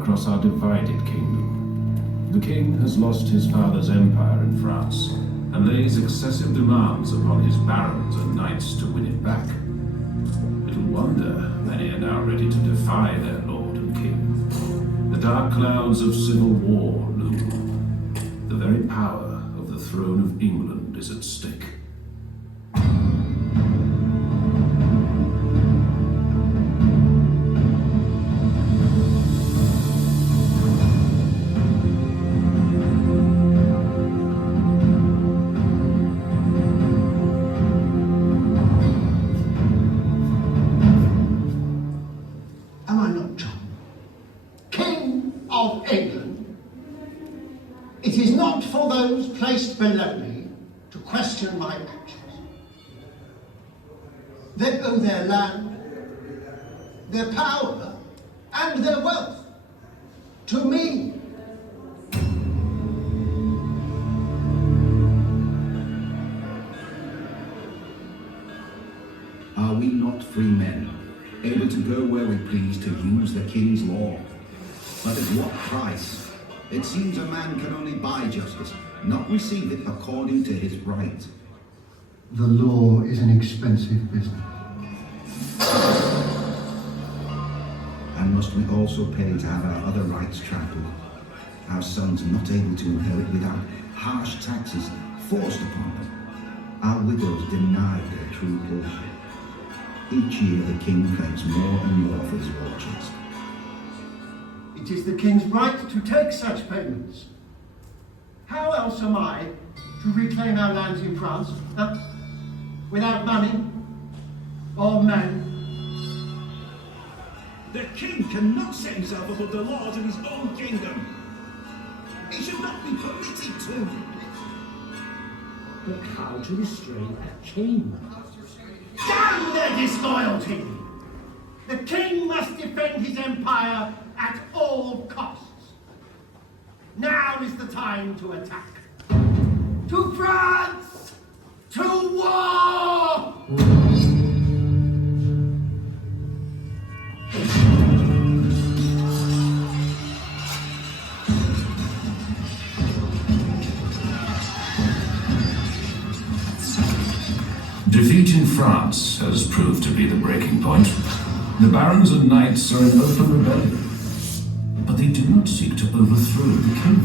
across our divided kingdom. The king has lost his father's empire in France, and lays excessive demands upon his barons and knights to win it back. Little wonder many are now ready to defy their lord and king. The dark clouds of civil war loom. The very power of the throne of England is at stake. Am I not John, King of England? It is not for those placed below me to question my actions. They owe their land, their power, and their wealth to me. Are we not free men, able to go where we please to use the king's law? But at what price? It seems a man can only buy justice, not receive it according to his right. The law is an expensive business. And must we also pay to have our other rights trampled? Our sons not able to inherit without harsh taxes forced upon them. Our widows denied their true portion. Each year the king claims more and more for his war chest. It is the king's right to take such payments. How else am I to reclaim our lands in France, without money or men? The king cannot set himself above the laws of his own kingdom. He should not be permitted to. But how to restrain a king? Damn their disloyalty! The king must defend his empire at all costs. Now is the time to attack. To France! To war! Defeat in France has proved to be the breaking point. The barons and knights are in open rebellion. But they do not seek to overthrow the king.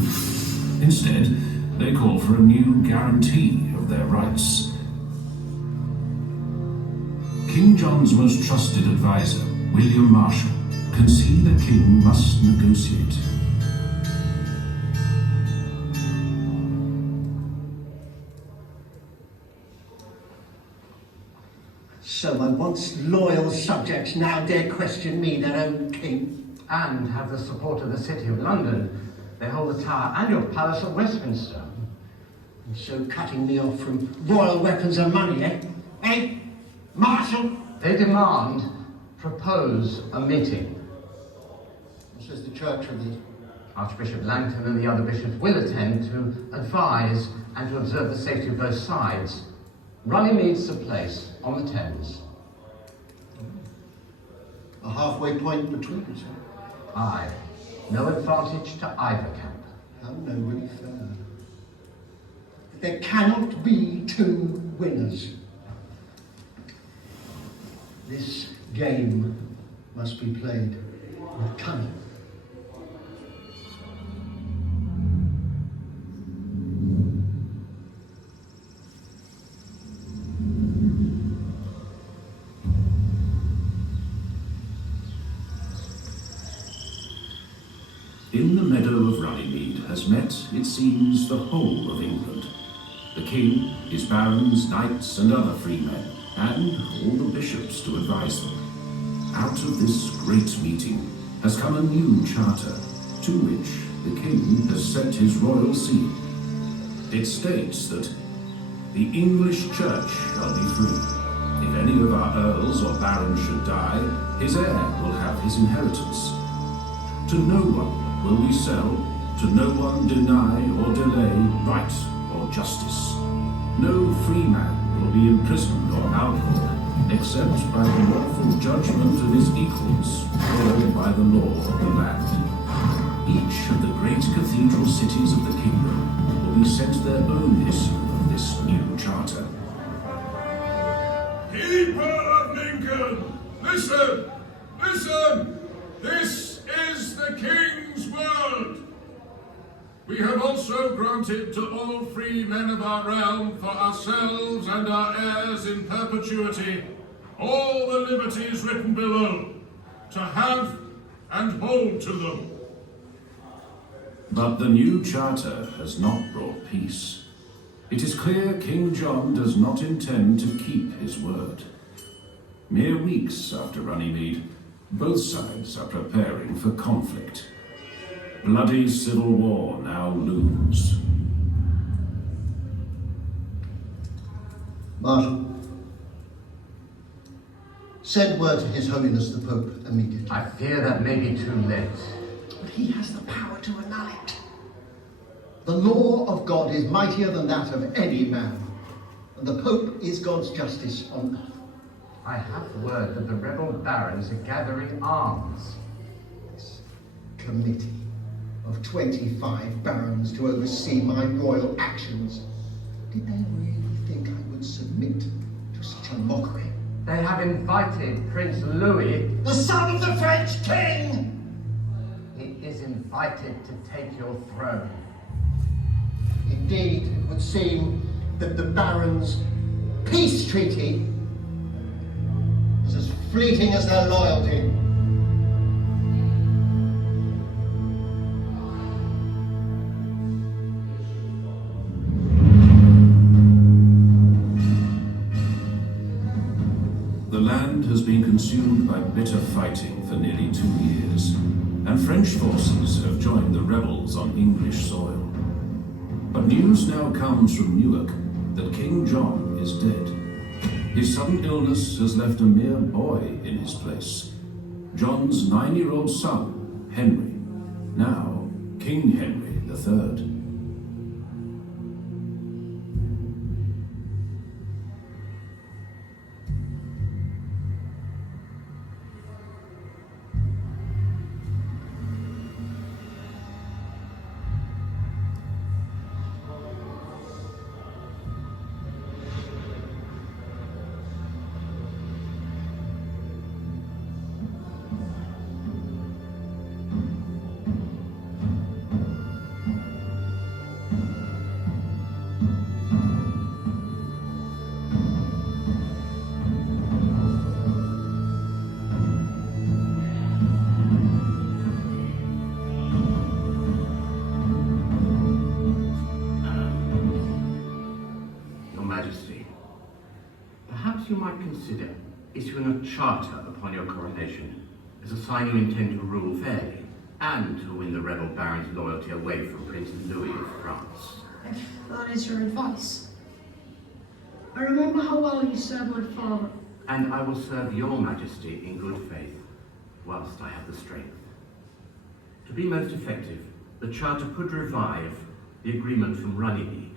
Instead, they call for a new guarantee of their rights. King John's most trusted advisor, William Marshal, can see the king must negotiate. So my once loyal subjects now dare question me, their own king. And have the support of the City of London. They hold the Tower and your palace at Westminster. And so cutting me off from royal weapons and money, eh? Eh? Marshal? They demand, propose a meeting. What says the church of these? Archbishop Langton and the other bishops will attend to advise and to observe the safety of both sides. Runnymede a place on the Thames. A halfway point between us, eh? Aye, no advantage to either camp. How nobly fair. There cannot be two winners. This game must be played with cunning. In the meadow of Runnymede has met, it seems, the whole of England. The king, his barons, knights, and other free men, and all the bishops to advise them. Out of this great meeting has come a new charter, to which the king has set his royal seal. It states that the English church shall be free. If any of our earls or barons should die, his heir will have his inheritance. To no one will we sell, to no one deny or delay right or justice. No free man will be imprisoned or outlawed. except by the lawful judgment of his equals, or by the law of the land. Each of the great cathedral cities of the kingdom will be sent their own issue of this new charter. People of Lincoln, listen! Listen! This is the King's word! We have also granted to all free men of our realm, for ourselves and our heirs in perpetuity, all the liberties written below, to have and hold to them. But the new charter has not brought peace. It is clear King John does not intend to keep his word. Mere weeks after Runnymede, both sides are preparing for conflict. Bloody civil war now looms. Marshal, send word to His Holiness the Pope immediately. I fear that may be too late. But he has the power to annul it. The law of God is mightier than that of any man, and the Pope is God's justice on earth. I have word that the rebel barons are gathering arms. This committee of 25 barons to oversee my royal actions. Did they really think I would submit to such a mockery? They have invited Prince Louis. The son of the French king! He is invited to take your throne. Indeed, it would seem that the barons' peace treaty is as fleeting as their loyalty. The land has been consumed by bitter fighting for nearly 2 years, and French forces have joined the rebels on English soil. But news now comes from Newark that King John is dead. His sudden illness has left a mere boy in his place. John's 9-year-old son, Henry, now King Henry III. Perhaps you might consider issuing a charter upon your coronation as a sign you intend to rule fairly and to win the rebel baron's loyalty away from Prince Louis of France. If that is your advice. I remember how well you served my father. And I will serve your majesty in good faith, whilst I have the strength. To be most effective, the charter could revive the agreement from Runnymede.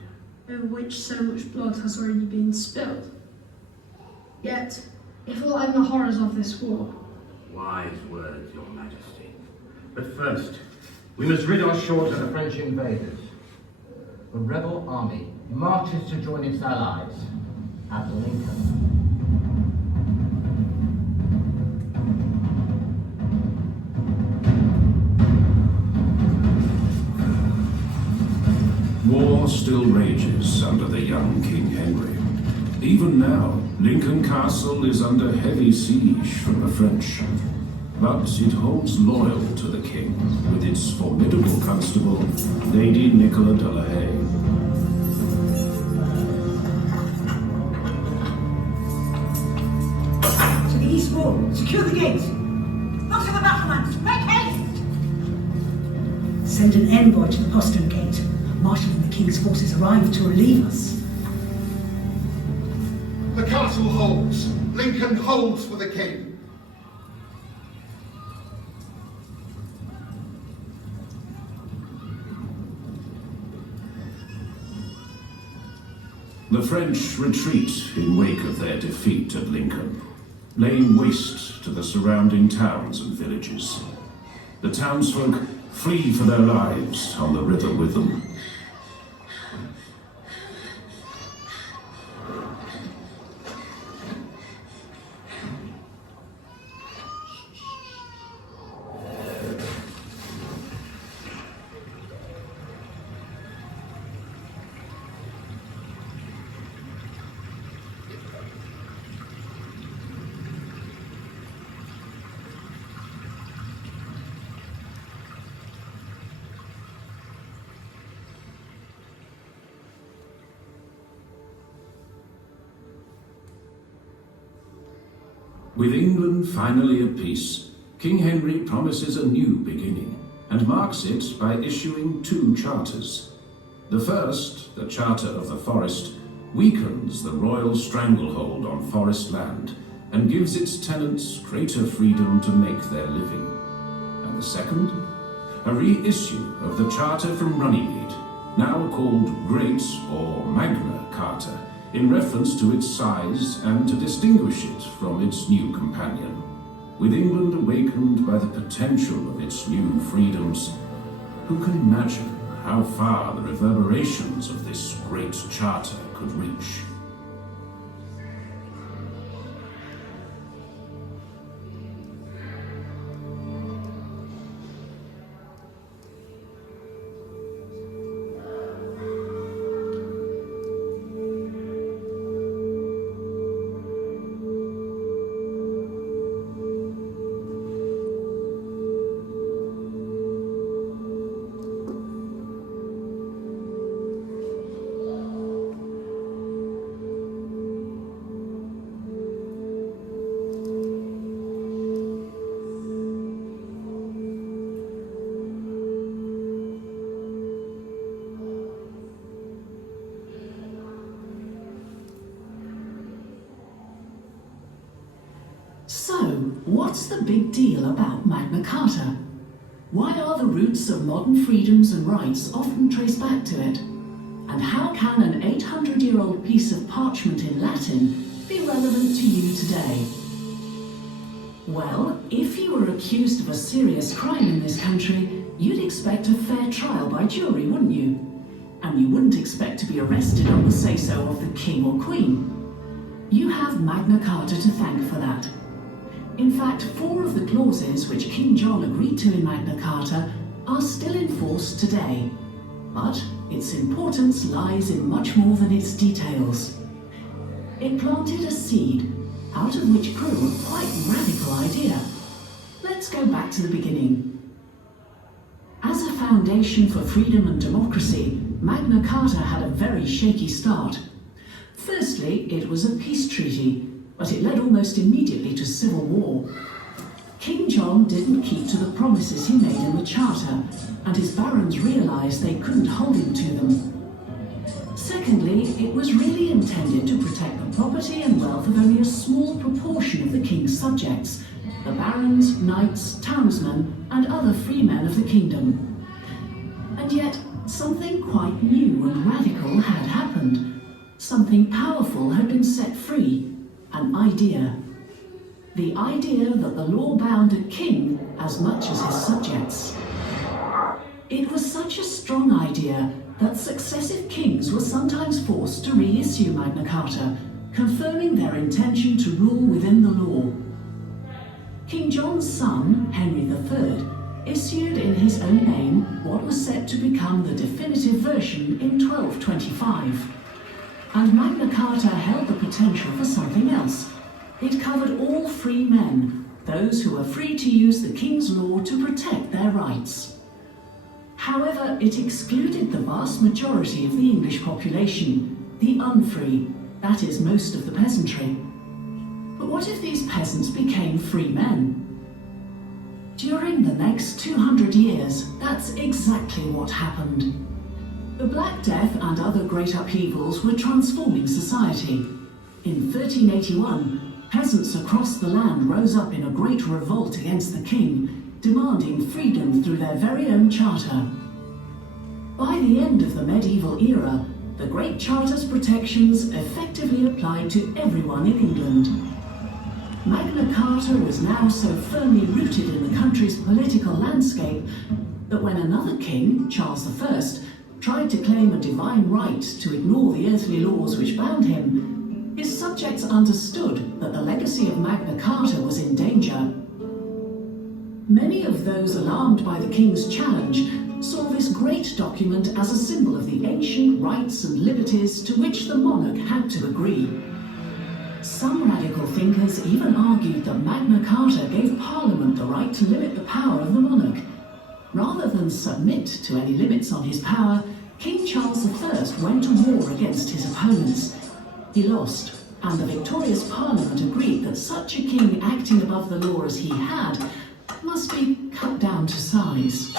Over which so much blood has already been spilled. Yet, it will end the horrors of this war. Wise words, your majesty. But first, we must rid our shores of the French invaders. The rebel army marches to join its allies at Lincoln. War still rages under the young King Henry. Even now, Lincoln Castle is under heavy siege from the French. But it holds loyal to the king, with its formidable constable, Lady Nicola de la Haye. To the east wall, secure the gate. Not to the battlements, make haste! Send an envoy to the postern gate. A marshal of the king's forces arrived to relieve us. The castle holds. Lincoln holds for the king. The French retreat in wake of their defeat at Lincoln, laying waste to the surrounding towns and villages. The townsfolk flee for their lives on the river Witham. With England finally at peace, King Henry promises a new beginning and marks it by issuing 2 charters. The first, the Charter of the Forest, weakens the royal stranglehold on forest land and gives its tenants greater freedom to make their living. And the second, a reissue of the Charter from Runnymede, now called Great or Magna Carter, in reference to its size and to distinguish it from its new companion. With England awakened by the potential of its new freedoms, who can imagine how far the reverberations of this great charter could reach? So, what's the big deal about Magna Carta? Why are the roots of modern freedoms and rights often traced back to it? And how can an 800-year-old piece of parchment in Latin be relevant to you today? Well, if you were accused of a serious crime in this country, you'd expect a fair trial by jury, wouldn't you? And you wouldn't expect to be arrested on the say-so of the king or queen. You have Magna Carta to thank for that. In fact, 4 of the clauses which King John agreed to in Magna Carta are still in force today. But its importance lies in much more than its details. It planted a seed, out of which grew a quite radical idea. Let's go back to the beginning. As a foundation for freedom and democracy, Magna Carta had a very shaky start. Firstly, it was a peace treaty, but it led almost immediately to civil war. King John didn't keep to the promises he made in the Charter, and his barons realised they couldn't hold him to them. Secondly, it was really intended to protect the property and wealth of only a small proportion of the king's subjects, the barons, knights, townsmen, and other free men of the kingdom. And yet, something quite new and radical had happened. Something powerful had been set free. An idea. The idea that the law bound a king as much as his subjects. It was such a strong idea that successive kings were sometimes forced to reissue Magna Carta, confirming their intention to rule within the law. King John's son, Henry III, issued in his own name what was set to become the definitive version in 1225. And Magna Carta held the potential for something else. It covered all free men, those who were free to use the king's law to protect their rights. However, it excluded the vast majority of the English population, the unfree, that is, most of the peasantry. But what if these peasants became free men? During the next 200 years, that's exactly what happened. The Black Death and other great upheavals were transforming society. In 1381, peasants across the land rose up in a great revolt against the king, demanding freedom through their very own charter. By the end of the medieval era, the Great Charter's protections effectively applied to everyone in England. Magna Carta was now so firmly rooted in the country's political landscape that when another king, Charles I, tried to claim a divine right to ignore the earthly laws which bound him, his subjects understood that the legacy of Magna Carta was in danger. Many of those alarmed by the king's challenge saw this great document as a symbol of the ancient rights and liberties to which the monarch had to agree. Some radical thinkers even argued that Magna Carta gave Parliament the right to limit the power of the monarch. Rather than submit to any limits on his power, King Charles I went to war against his opponents. He lost, and the victorious Parliament agreed that such a king acting above the law as he had must be cut down to size.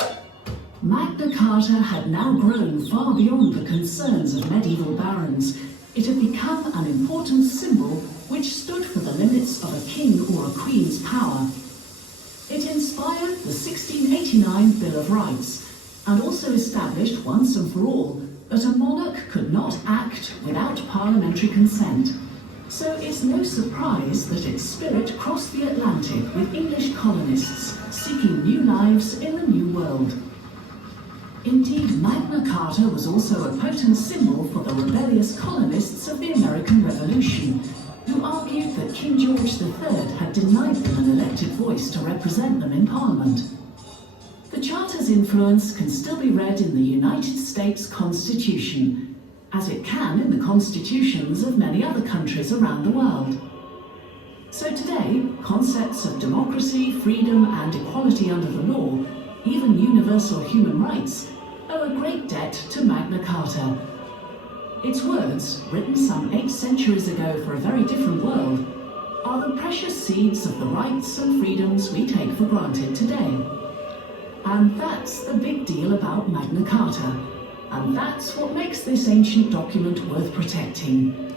Magna Carta had now grown far beyond the concerns of medieval barons. It had become an important symbol which stood for the limits of a king or a queen's power. It inspired the 1689 Bill of Rights, and also established once and for all that a monarch could not act without parliamentary consent. So it's no surprise that its spirit crossed the Atlantic with English colonists seeking new lives in the New World. Indeed, Magna Carta was also a potent symbol for the rebellious colonists of the American Revolution, who argued that King George III had denied them an elected voice to represent them in Parliament. The Charter's influence can still be read in the United States Constitution, as it can in the constitutions of many other countries around the world. So today, concepts of democracy, freedom, and equality under the law, even universal human rights, owe a great debt to Magna Carta. Its words, written some 8 centuries ago for a very different world, are the precious seeds of the rights and freedoms we take for granted today. And that's the big deal about Magna Carta, and that's what makes this ancient document worth protecting.